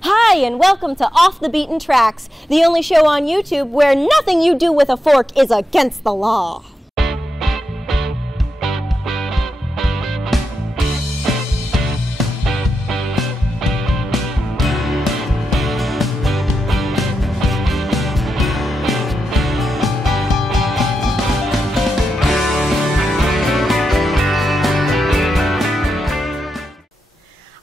Hi, and welcome to Off the Beaten Tracks, the only show on YouTube where nothing you do with a fork is against the law.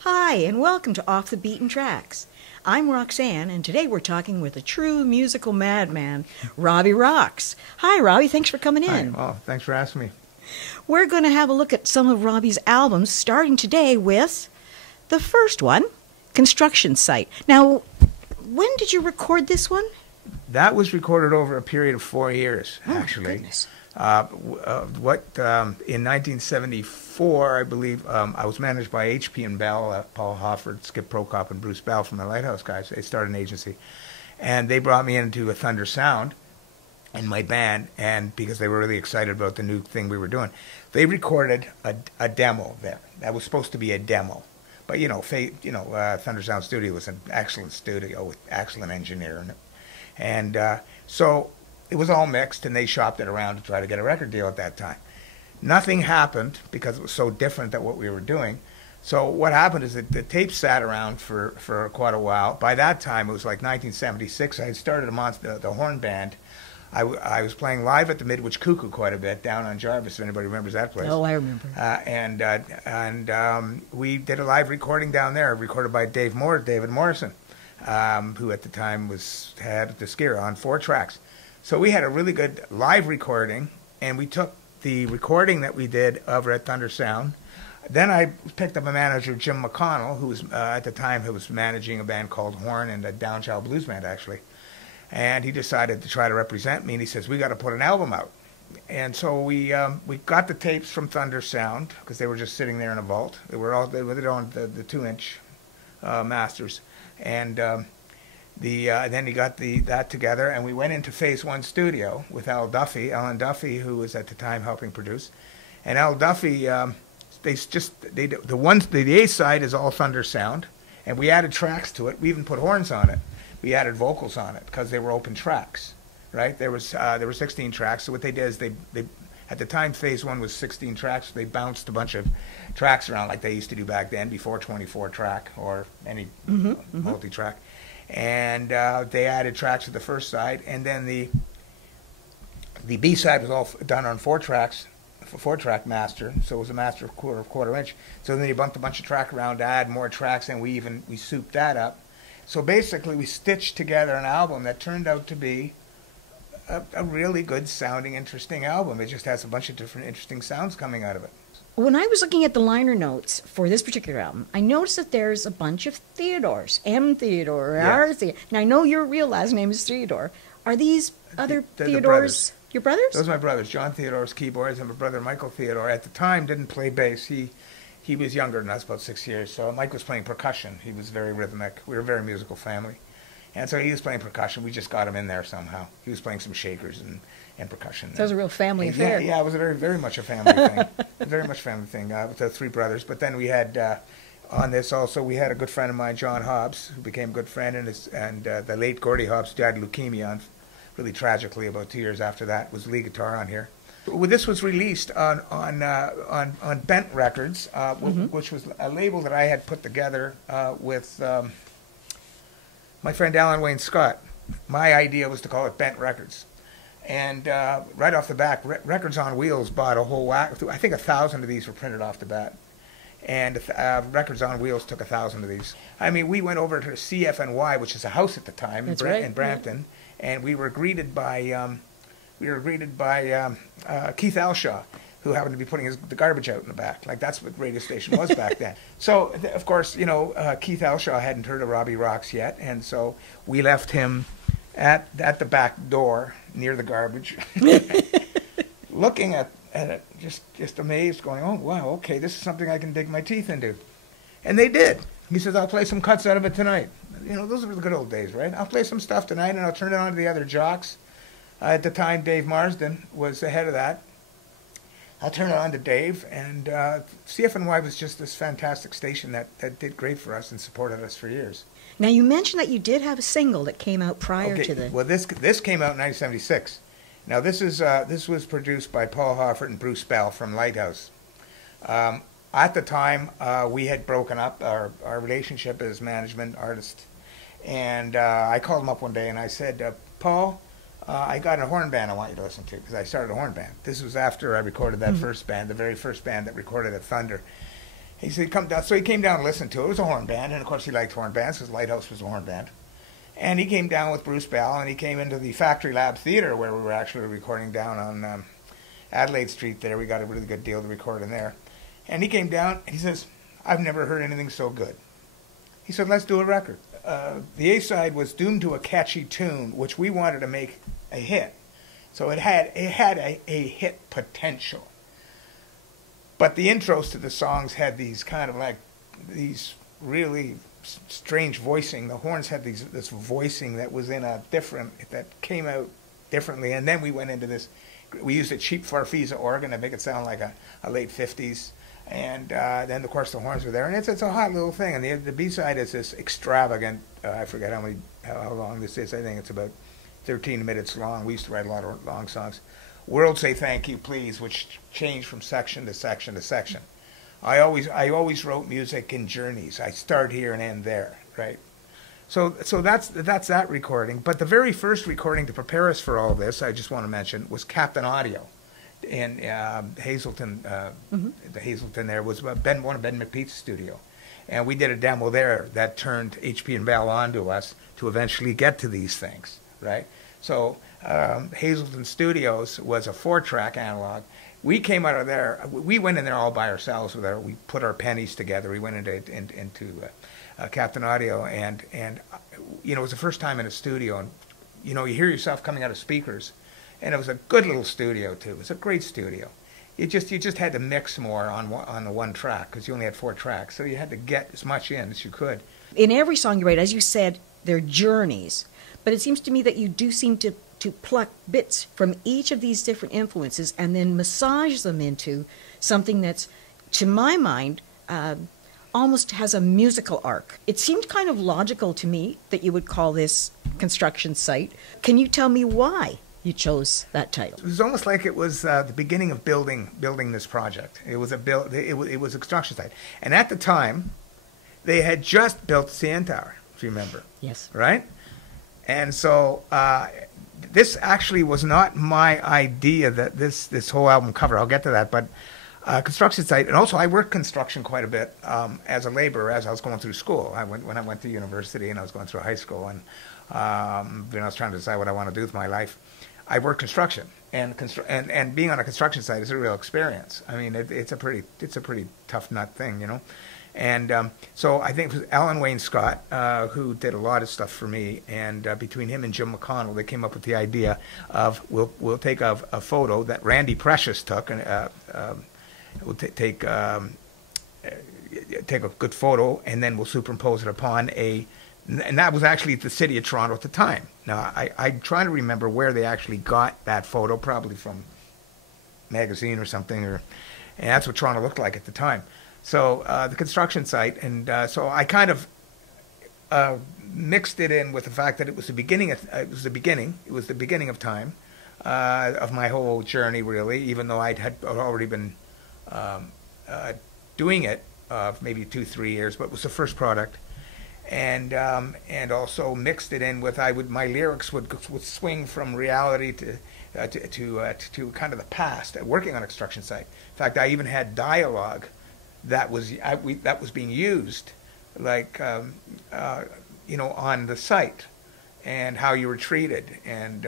Hi, and welcome to Off the Beaten Tracks. I'm Roxanne, and today we're talking with a true musical madman, Robbie Rox. Hi, Robbie. Thanks for coming in. Hi. Oh, thanks for asking me. We're going to have a look at some of Robbie's albums, starting today with the first one, Construction Site. Now, when did you record this one? That was recorded over a period of 4 years, actually. Goodness. In 1974, I believe, I was managed by H.P. and Bell, Paul Hofford, Skip Prokop, and Bruce Bell from the Lighthouse guys. They started an agency, and they brought me into a Thunder Sound in my band, and because they were really excited about the new thing we were doing, they recorded a demo there. That was supposed to be a demo, but Thunder Sound Studio was an excellent studio with excellent engineer, and so it was all mixed, and they shopped it around to try to get a record deal at that time. Nothing happened because it was so different than what we were doing. So what happened is that the tapes sat around for quite a while. By that time, it was like 1976. I had started the horn band. I was playing live at the Midwich Cuckoo quite a bit down on Jarvis, if anybody remembers that place. Oh, I remember. We did a live recording down there, recorded by David Morrison, who at the time had the Skira on 4 tracks. So we had a really good live recording, and we took the recording that we did over at Thunder Sound. Then I picked up a manager, Jim McConnell, who was at the time who was managing a band called Horn and a Downchild Blues band, actually. And he decided to try to represent me, and he says, we got to put an album out. And so we got the tapes from Thunder Sound, because they were just sitting there in a vault. They were on the 2-inch masters. And then he got that together, and we went into Phase 1 studio with Alan Duffy, who was at the time helping produce. And Al Duffy, the A side is all Thunder Sound, and we added tracks to it. We even put horns on it. We added vocals on it because they were open tracks, right? There were 16 tracks. So what they did is they at the time Phase 1 was 16 tracks. They bounced a bunch of tracks around like they used to do back then before 24 track or any multi-track. And they added tracks to the first side, and then the B side was all done on 4 tracks, a 4-track master, so it was a master of quarter inch. So then you bumped a bunch of track around to add more tracks, and we souped that up. So basically, we stitched together an album that turned out to be a really good sounding, interesting album. It just has a bunch of different interesting sounds coming out of it. When I was looking at the liner notes for this particular album, I noticed that there's a bunch of Theodores. M. Theodore, R. Theodore. Now, I know your real last name is Theodore. Are these other Theodores your brothers? Those are my brothers. John Theodore's keyboards, and my brother Michael Theodore. At the time, didn't play bass. He was younger than us, about 6 years. So Mike was playing percussion. He was very rhythmic. We were a very musical family. And so he was playing percussion. We just got him in there somehow. He was playing some shakers and percussion. So it was a real family affair. Yeah, it was very much a family thing. Very much a family thing with the 3 brothers. But then we had, on this also, we had a good friend of mine, John Hobbs, who became a good friend, and the late Gordy Hobbs died of leukemia really tragically about 2 years after that, was lead guitar on here. Well, this was released on Bent Records, which was a label that I had put together with my friend Alan Wayne Scott. My idea was to call it Bent Records. And right off the bat, Records on Wheels bought a whole whack. I think 1,000 of these were printed off the bat. And Records on Wheels took 1,000 of these. I mean, we went over to CFNY, which is a house at the time in Brampton, and we were greeted by Keith Alshaw, who happened to be putting the garbage out in the back. Like, that's what radio station was back then. So, of course, Keith Alshaw hadn't heard of Robbie Rox yet, and so we left him at the back door near the garbage, looking at it, just amazed, going, oh, wow, okay, this is something I can dig my teeth into. And they did. He says, I'll play some cuts out of it tonight. Those were the good old days, right? I'll play some stuff tonight, and I'll turn it on to the other jocks. At the time, Dave Marsden was the head of that. I'll turn it on to Dave. And CFNY was just this fantastic station that did great for us and supported us for years. Now, you mentioned that you did have a single that came out prior to the... Well, this came out in 1976. Now, this was produced by Paul Hoffert and Bruce Bell from Lighthouse. At the time, we had broken up our relationship as management artist. And I called him up one day and I said, Paul, I got a horn band I want you to listen to, because I started a horn band. This was after I recorded that first band, the very first band that recorded at Thunder. He said, come down. So he came down and listened to it. It was a horn band, and of course he liked horn bands because Lighthouse was a horn band. And he came down with Bruce Bell, and he came into the Factory Lab Theater where we were actually recording down on Adelaide Street there. We got a really good deal to record in there. And he came down, and he says, I've never heard anything so good. He said, let's do a record. The A-side was doomed to a catchy tune, which we wanted to make a hit. So it had a hit potential. But the intros to the songs had these kind of like, these really strange voicing. The horns had this voicing that was in a different, that came out differently. And then we went into this, we used a cheap Farfisa organ to make it sound like a late 50s. And then, of course, the horns were there. And it's a hot little thing. And the B-side is this extravagant, I forget how long this is. I think it's about 13 minutes long. We used to write a lot of long songs. World Say Thank You Please, which changed from section to section to section. I always wrote music in journeys. I start here and end there, right? So that's that recording. But the very first recording to prepare us for all this, I just want to mention, was Captain Audio in Hazelton. The Hazelton there was one of Ben McPete's studio. And we did a demo there that turned HP and Bell on to us to eventually get to these things, right? So Hazelton Studios was a 4-track analog. We came out of there. We went in there all by ourselves. We put our pennies together. We went into Captain Audio, and you know, it was the first time in a studio, and you know, you hear yourself coming out of speakers, and it was a good little studio too. It was a great studio. You just had to mix more on the one track because you only had 4 tracks, so you had to get as much in as you could. In every song you write, as you said, they're journeys. But it seems to me that you do seem to pluck bits from each of these different influences and then massage them into something that's, to my mind, almost has a musical arc. It seemed kind of logical to me that you would call this construction site. Can you tell me why you chose that title? It was almost like it was the beginning of building this project. It was it was a construction site, and at the time, they had just built the CN Tower, if you remember. Yes. Right. And so this actually was not my idea, that this whole album cover. I'll get to that, but construction site, and also I worked construction quite a bit as a laborer as I was going through school. When I went to university and I was going through high school, and when I was trying to decide what I want to do with my life, I worked construction, and being on a construction site is a real experience. I mean, it's a pretty tough nut thing, you know. And so I think it was Alan Wayne Scott who did a lot of stuff for me, and between him and Jim McConnell, they came up with the idea of we'll take a photo that Randy Precious took, and we'll take a good photo, and then we'll superimpose it upon and that was actually the city of Toronto at the time. Now I try to remember where they actually got that photo, probably from magazine or something, and that's what Toronto looked like at the time. So the construction site, and so I kind of mixed it in with the fact that it was the beginning of time of my whole journey, really. Even though I'd already been doing it maybe 2-3 years, but it was the first product, and also mixed it in with my lyrics would swing from reality to kind of the past. Working on a construction site, in fact, I even had dialogue that was being used, like you know, on the site, and how you were treated, and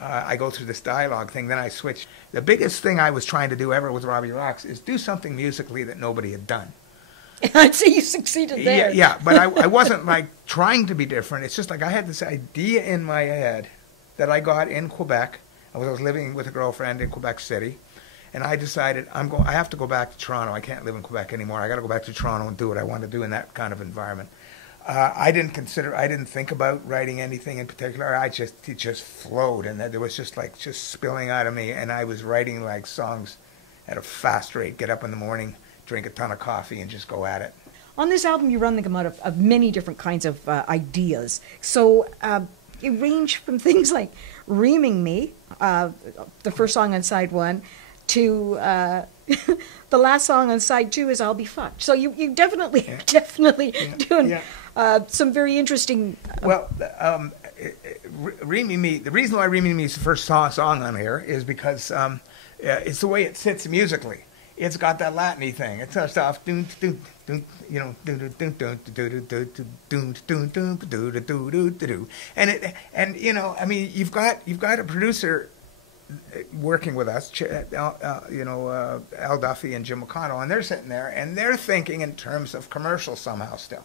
I go through this dialogue thing. Then I switch. The biggest thing I was trying to do ever with Robbie Rox is do something musically that nobody had done. I'd say you succeeded there. Yeah, but I wasn't like trying to be different. It's just like I had this idea in my head that I got in Quebec. I was living with a girlfriend in Quebec City. And I decided I have to go back to Toronto. I can't live in Quebec anymore. I got to go back to Toronto and do what I want to do in that kind of environment. I didn't think about writing anything in particular. It just flowed, and there was just spilling out of me. And I was writing like songs at a fast rate, get up in the morning, drink a ton of coffee, and just go at it. On this album, you run the gamut of many different kinds of ideas. So it ranged from things like Reaming Me, the first song on side one, to the last song on side two is I'll Be Fucked. So you definitely doing some very interesting... Reaming Me, the reason why Reaming Me is the first song on here is because it's the way it sits musically. It's got that Latin-y thing. It starts off, you know, and you know, I mean, you've got a producer working with us, Al Duffy and Jim McConnell, and they're sitting there and they're thinking in terms of commercial somehow still.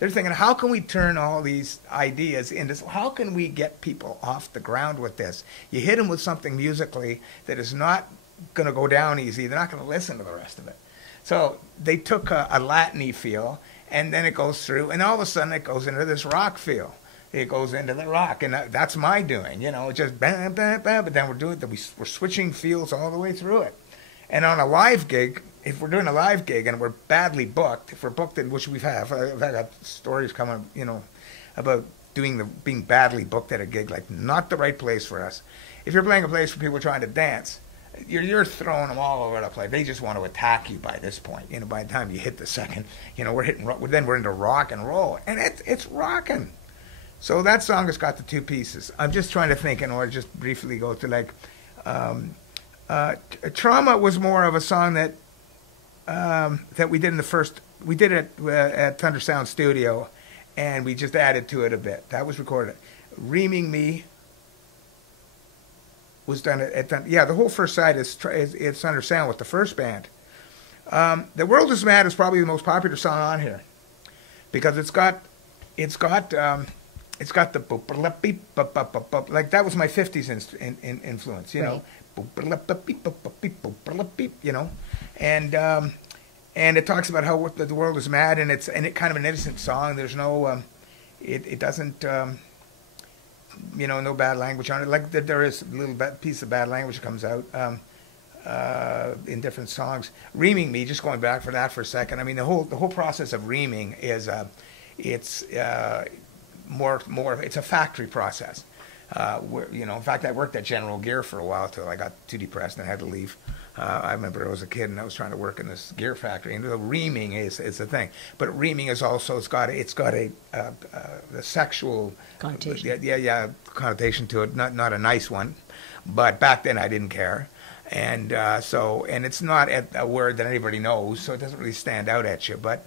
They're thinking, how can we turn all these ideas into, how can we get people off the ground with this? You hit them with something musically that is not going to go down easy. They're not going to listen to the rest of it. So they took a Latin-y feel, and then it goes through, and all of a sudden it goes into this rock feel. It goes into the rock, and that's my doing, you know, just bam, bam, bam, but then we're switching feels all the way through it. And on a live gig, if we're doing a live gig and we're badly booked, if we're booked in, which we have, I've had stories coming, you know, about being badly booked at a gig, like not the right place for us. If you're playing a place where people are trying to dance, you're throwing them all over the place. They just want to attack you by this point. You know, by the time you hit the second, you know, then we're into rock and roll, and it's rocking. So that song has got the two pieces. I'm just trying to think, and or just briefly go to like, Trauma was more of a song that we did we did it at Thunder Sound Studio, and we just added to it a bit. That was recorded. Reaming Me was done the whole first side is Thunder Sound with the first band. The World Is Mad is probably the most popular song on here because it's got the boop beep like that was my 50s influence, you know, you know, and it talks about how the world is mad, and it's kind of an innocent song. There's no it doesn't you know, no bad language on it. Like there is a little piece of bad language that comes out in different songs. Reaming Me, just going back for that for a second. I mean, the whole process of reaming is it's more it's a factory process. Where, you know, in fact, I worked at General Gear for a while till I got too depressed and I had to leave. I remember I was a kid and I was trying to work in this gear factory, and the reaming is the thing. But reaming is also it's got a sexual connotation. Connotation to it. Not a nice one, but back then I didn't care, and and it's not a word that anybody knows, so it doesn't really stand out at you. But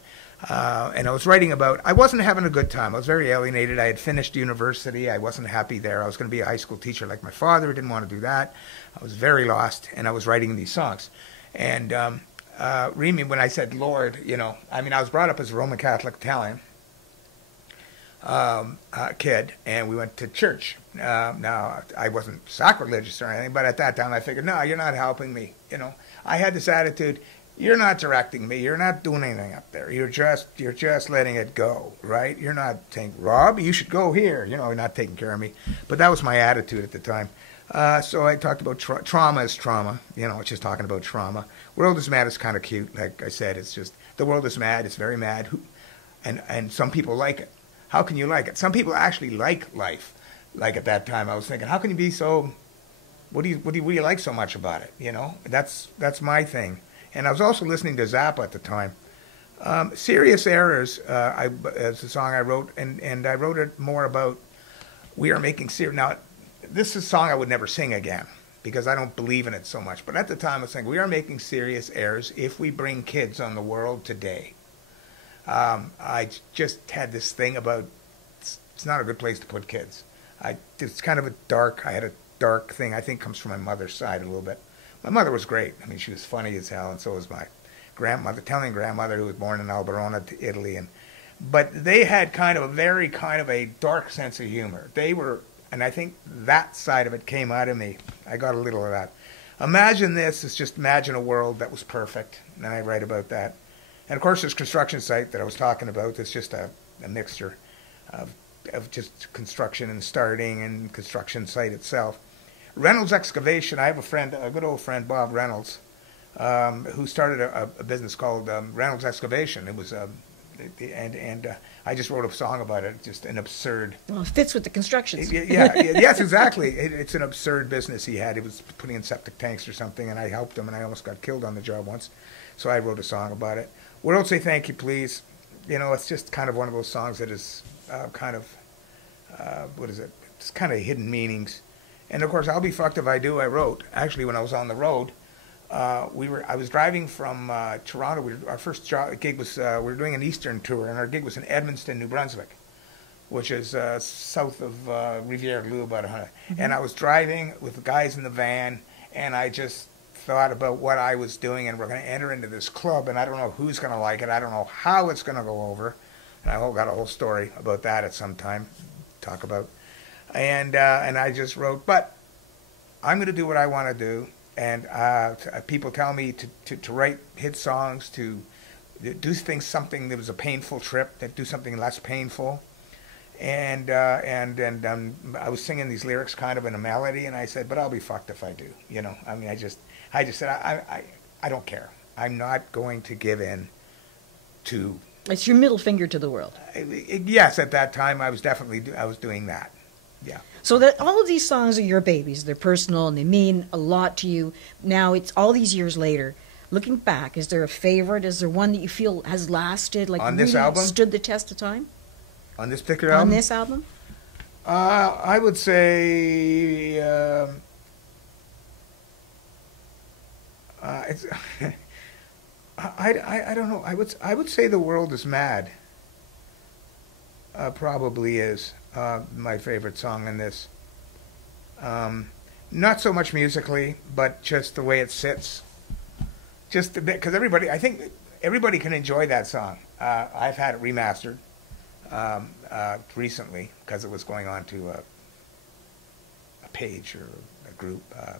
and I was writing about, I wasn't having a good time. I was very alienated. I had finished university. I wasn't happy there. I was going to be a high school teacher like my father. I didn't want to do that. I was very lost, and I was writing these songs. And Reaming, when I said Lord, you know, I mean, I was brought up as a Roman Catholic Italian kid, and we went to church. Now, I wasn't sacrilegious or anything, but at that time I figured, no, you're not helping me. You know, I had this attitude, you're not directing me. You're not doing anything up there. You're just letting it go, right? You're not saying, Rob, you should go here. You know, you're not taking care of me. But that was my attitude at the time. So I talked about trauma is trauma. You know, it's just talking about trauma. World is Mad is kind of cute. Like I said, it's just, the world is mad. It's very mad. And some people like it. How can you like it? Some people actually like life. Like at that time, I was thinking, how can you be so, what do you like so much about it? You know, that's my thing. And I was also listening to Zappa at the time. Serious Errors is a song I wrote, and I wrote it more about we are making serious. Now, this is a song I would never sing again because I don't believe in it so much. But at the time, I was saying we are making serious errors if we bring kids on the world today. I just had this thing about it's not a good place to put kids. It's kind of I had a dark thing, I think comes from my mother's side a little bit. My mother was great. I mean, she was funny as hell, and so was my Italian grandmother, who was born in Alberona, Italy. But they had kind of a dark sense of humor. They were, and I think that side of it came out of me. I got a little of that. Imagine this is just imagine a world that was perfect, and I write about that. And of course, this construction site that I was talking about, that's just a mixture of just construction and starting and construction site itself. Reynolds Excavation, I have a good old friend, Bob Reynolds, who started a business called Reynolds Excavation. It was I just wrote a song about it. Just an absurd. Well, it fits with the constructions. Yes, exactly. It's an absurd business he had. He was putting in septic tanks or something, and I helped him, and I almost got killed on the job once. So I wrote a song about it. World Say Thank You Please. You know, it's just kind of one of those songs that is kind of, what is it? It's kind of hidden meanings. And of course, I'll Be Fucked If I Do, I wrote, actually when I was on the road. I was driving from Toronto. Our first gig was, we were doing an Eastern tour, and our gig was in Edmundston, New Brunswick, which is south of Rivière-du-Loup, about 100. And I was driving with the guys in the van, and I just thought about what I was doing, and we're going to enter into this club, and I don't know who's going to like it. I don't know how it's going to go over. And I got a whole story about that at some time, talk about. And I just wrote, but I'm going to do what I want to do. And people tell me to write hit songs, to do things, something that was a painful trip, to do something less painful. And I was singing these lyrics kind of in a melody, and I said, but I'll be fucked if I do. You know, I mean, I just said, I don't care. I'm not going to give in to... It's your middle finger to the world. Yes, at that time, I was doing that. Yeah. So that all of these songs are your babies. They're personal and they mean a lot to you. Now it's all these years later. Looking back, is there a favorite? Is there one that you feel has lasted, like on really this album? Stood the test of time? On this particular album? On this album? I would say it's. I don't know. I would say The World Is Mad. Probably is my favorite song in this. Not so much musically, but just the way it sits. Just a bit, because I think everybody can enjoy that song. I've had it remastered recently because it was going on to a page or a group, a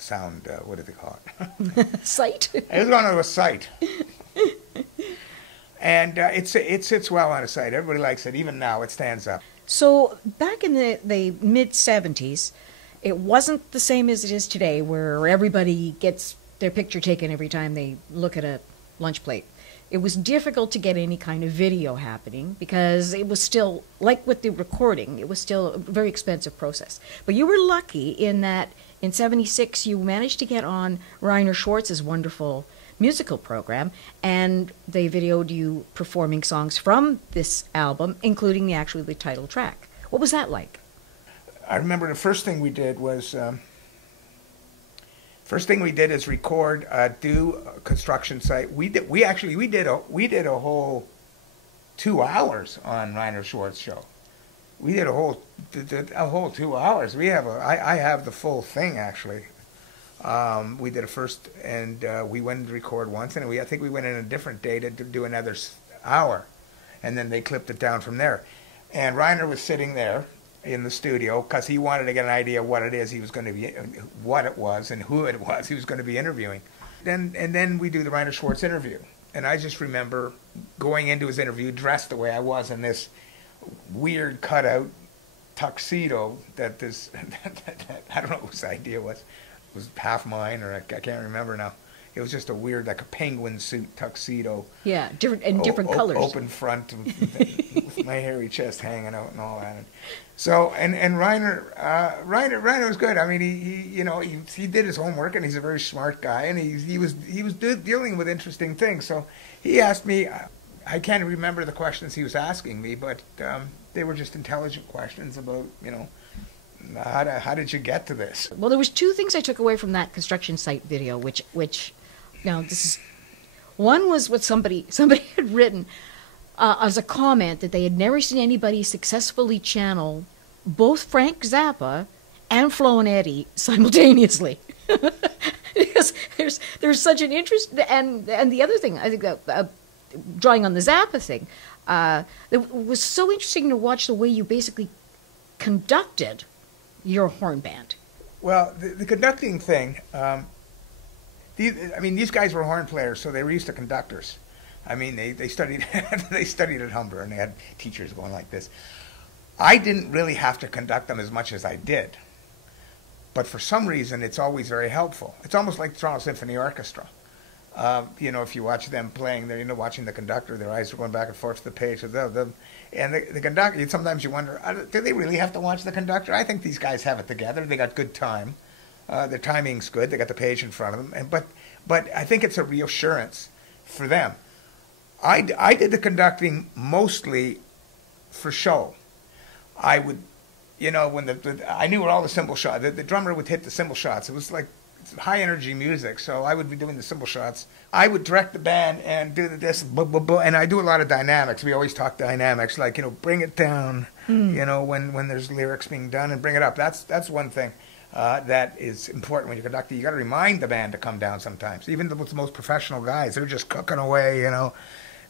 sound. What do they call it? Site. It was going on to a site. And it sits well on a site. Everybody likes it. Even now, it stands up. So back in the mid-'70s, it wasn't the same as it is today, where everybody gets their picture taken every time they look at a lunch plate. It was difficult to get any kind of video happening because it was still, like with the recording, it was still a very expensive process. But you were lucky in that in '76 you managed to get on Rainer Schwartz's wonderful musical program, and they videoed you performing songs from this album, including the title track. What was that like? I remember the first thing we did was record, do a construction site. We did a whole 2 hours on Rainer Schwartz show. We did a whole 2 hours. I have the full thing actually. We did a first, and we went to record once, and I think we went in a different day to do another hour, and then they clipped it down from there. And Rainer was sitting there in the studio because he wanted to get an idea of what it is he was going to be, what it was, and who it was he was going to be interviewing. And then we do the Rainer Schwartz interview, and I just remember going into his interview dressed the way I was in this weird cutout tuxedo that I don't know whose idea was. It was half mine, or I can't remember now. It was just a weird, like a penguin suit tuxedo. Yeah, different colors. Open front, with my hairy chest hanging out and all that. So, and Rainer was good. I mean, he did his homework, and he's a very smart guy, and he was dealing with interesting things. So he asked me. I can't remember the questions he was asking me, but they were just intelligent questions about how did you get to this? Well, there was two things I took away from that construction site video, which now this is one was what somebody had written as a comment that they had never seen anybody successfully channel both Frank Zappa and Flo and Eddie simultaneously. Because there's such an interest, and the other thing I think that drawing on the Zappa thing, it was so interesting to watch the way you basically conducted your horn band. Well, the conducting thing, these guys were horn players, so they were used to conductors. I mean, they studied they studied at Humber, and they had teachers going like this. I didn't really have to conduct them as much as I did. but for some reason it's always very helpful. It's almost like the Toronto Symphony Orchestra. You know, if you watch them playing, they're, you know, watching the conductor, their eyes are going back and forth to the page. And the conductor, sometimes you wonder, do they really have to watch the conductor? I think these guys have it together. They got good time. Their timing's good. They got the page in front of them. But I think it's a reassurance for them. I did the conducting mostly for show. I would, you know, when I knew where all the cymbal shots, the drummer would hit the cymbal shots. It was like high energy music, so I would be doing the cymbal shots. I would direct the band and do this, and I do a lot of dynamics. We always talk dynamics, like, you know, bring it down, you know, when there's lyrics being done, and bring it up. That's one thing that is important when you're conducting. You got to remind the band to come down sometimes. Even the most professional guys, they're just cooking away, you know.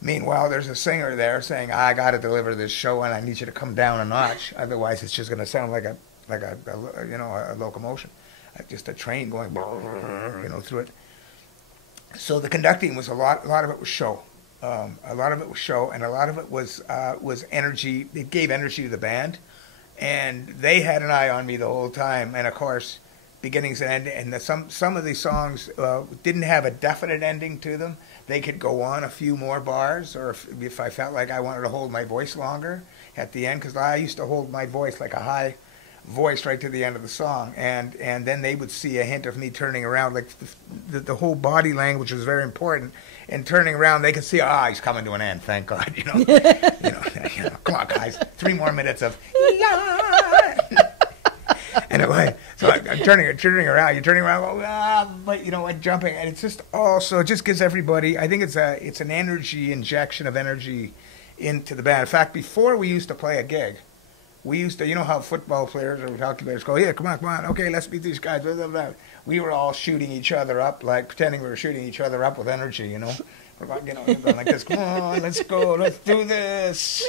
Meanwhile, there's a singer there saying, I got to deliver this show, and I need you to come down a notch. Otherwise, it's just going to sound like a you know, a locomotion, just a train going, you know, through it. So the conducting was a lot of it was show. A lot of it was show, and a lot of it was energy. It gave energy to the band, and they had an eye on me the whole time. And of course, beginnings and end. And some of these songs didn't have a definite ending to them. They could go on a few more bars, or if I felt like I wanted to hold my voice longer at the end, because I used to hold my voice like a high voice right to the end of the song, and then they would see a hint of me turning around, like the whole body language was very important. And turning around, they could see, he's coming to an end, thank God, you know. you know, come on, guys, 3 more minutes of anyway. So I'm turning around. You're turning around, but you know what, jumping, and it's just also, it just gives everybody. I think it's an energy injection of energy into the band. In fact, before we used to play a gig, we used to, you know how football players or hockey players go, yeah, come on, okay, let's beat these guys. Blah, blah, blah. We were all shooting each other up, like pretending we were shooting each other up with energy, you know. We're like, you know, going like this, come on, let's go, let's do this.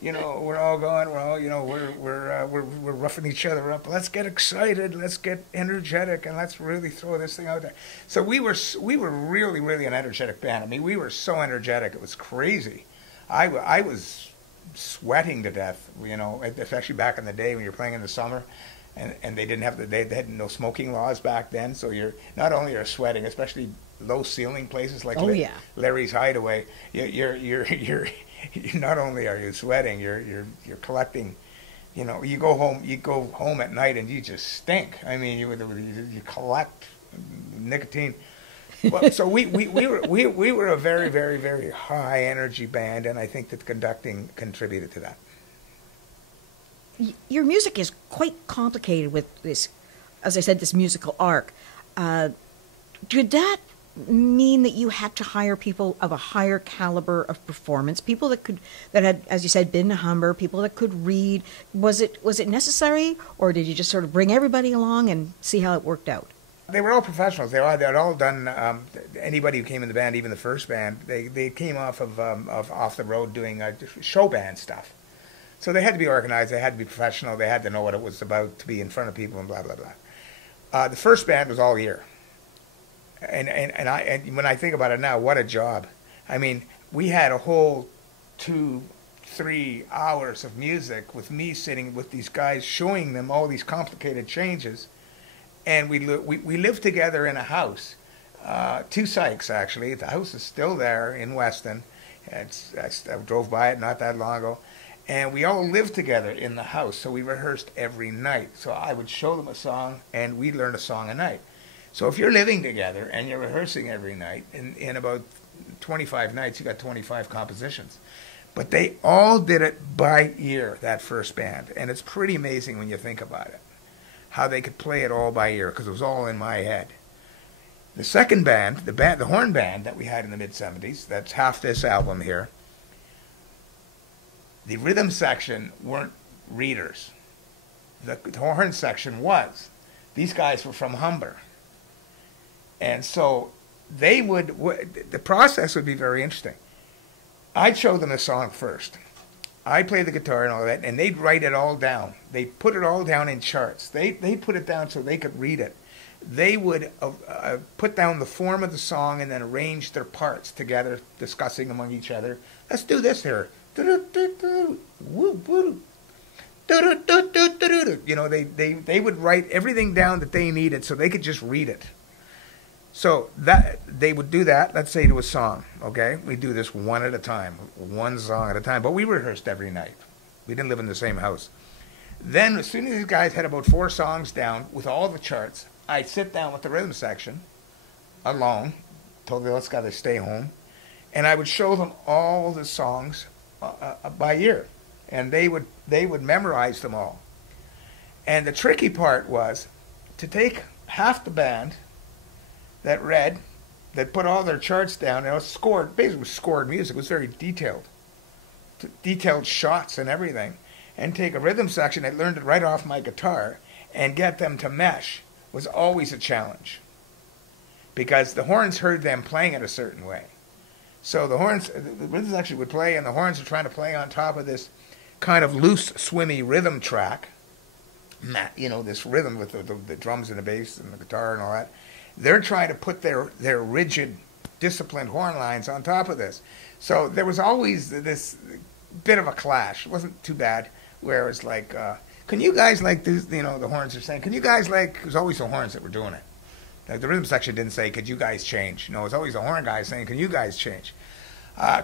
You know, we're all going, you know, we're roughing each other up. Let's get excited, let's get energetic, and let's really throw this thing out there. So we were really, really an energetic band. I mean, we were so energetic, it was crazy. I was sweating to death, you know, especially back in the day when you're playing in the summer, and they had no smoking laws back then, so you're not only are sweating, especially low ceiling places like Larry's Hideaway, you're not only are you sweating, you're collecting, you know, you go home at night and you just stink. I mean, you collect nicotine. Well, so we were a very, very, very high energy band, and I think that the conducting contributed to that. Your music is quite complicated with this, as I said, this musical arc. Did that mean that you had to hire people of a higher caliber of performance, people that had, as you said, been to Humber, people that could read? Was it necessary, or did you just sort of bring everybody along and see how it worked out? They were all professionals. They'd all done. Anybody who came in the band, even the first band, they came off of off the road doing show band stuff. So they had to be organized. They had to be professional. They had to know what it was about to be in front of people and blah blah blah. The first band was all ear, and when I think about it now, what a job! I mean, we had a whole 2-3 hours of music with me sitting with these guys, showing them all these complicated changes. And we lived together in a house, 2 Sykes actually. The house is still there in Weston. I drove by it not that long ago. And we all lived together in the house, so we rehearsed every night. So I would show them a song, and we'd learn a song a night. So if you're living together and you're rehearsing every night, in about 25 nights, you got 25 compositions. But they all did it by ear, that first band. And it's pretty amazing when you think about it, how they could play it all by ear, because it was all in my head. The second band, the horn band that we had in the mid-'70s, that's half this album here, the rhythm section weren't readers. The horn section was. These guys were from Humber. And so they the process would be very interesting. I'd show them a song first. I'd play the guitar and all that, and they'd write it all down. They'd put it all down in charts. They put it down so they could read it. They would put down the form of the song and then arrange their parts together, discussing among each other. Let's do this here. You know, they would write everything down that they needed so they could just read it. So that they would do that, let's say to a song, okay? We do this one at a time, one song at a time, but we rehearsed every night. We didn't live in the same house. Then as soon as these guys had about 4 songs down with all the charts, I'd sit down with the rhythm section alone, told the other guy to stay home, and I would show them all the songs by ear, and they would memorize them all. And the tricky part was to take half the band that read, that put all their charts down, and it was scored, basically scored music. It was very detailed shots and everything, and take a rhythm section that learned it right off my guitar and get them to mesh was always a challenge, because the horns heard them playing it a certain way. So the rhythms actually would play, and the horns are trying to play on top of this kind of loose, swimmy rhythm track. You know, this rhythm with the drums and the bass and the guitar and all that. They're trying to put their rigid, disciplined horn lines on top of this. So there was always this bit of a clash. It wasn't too bad, where it's like, can you guys like do, you know, the horns are saying, can you guys like, it was always the horns that were doing it. Like the rhythm section didn't say, could you guys change? No, it's always the horn guy saying, can you guys change?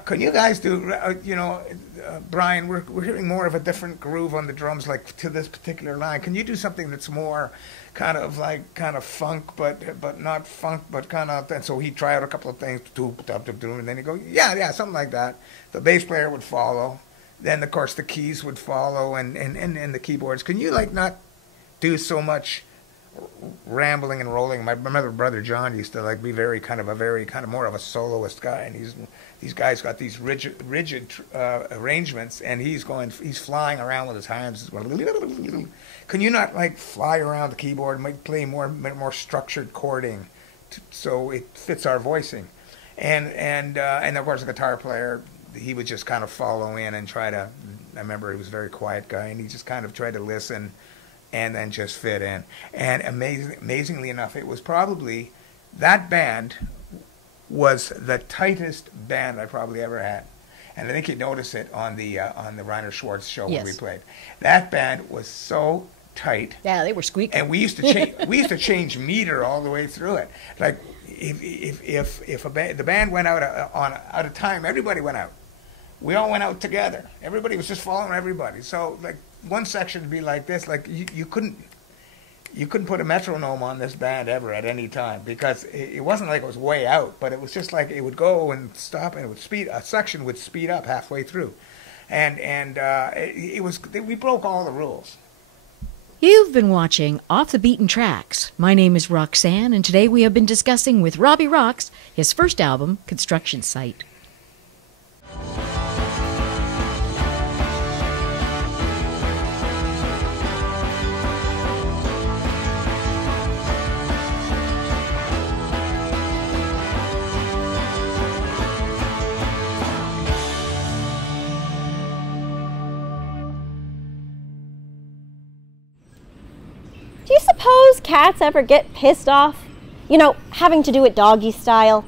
Can you guys do, you know, Brian, we're hearing more of a different groove on the drums, like to this particular line. Can you do something that's more kind of funk, but not funk, but kind of, and so he'd try out a couple of things, and then he'd go, yeah, something like that. The bass player would follow. Then, of course, the keys would follow, and the keyboards. Can you, like, not do so much rambling and rolling? My brother John used to, like, be very kind of more of a soloist guy, and these guys got these rigid arrangements, and he's flying around with his hands. Can you not, like, fly around the keyboard and play more structured chording so it fits our voicing? And of course the guitar player, he would just kind of follow in and try to, I remember he was a very quiet guy, and he just kind of tried to listen and then just fit in. And amazingly enough, it was probably, that band was the tightest band I probably ever had. And I think you notice it on the Reiner Schwartz show when we played. That band was so tight. Yeah, they were squeaking. And we used to change meter all the way through it. Like if the band went out out of time, everybody went out. We all went out together. Everybody was just following everybody. So like one section would be like this. Like you couldn't put a metronome on this band ever at any time, because it wasn't like it was way out, but it was just like it would go and stop, and it would speed. A section would speed up halfway through, and we broke all the rules. You've been watching Off the Beaten Tracks. My name is Roxanne, and today we have been discussing with Robbie Rox his first album, Construction Site. Do you suppose cats ever get pissed off? You know, having to do it doggy style.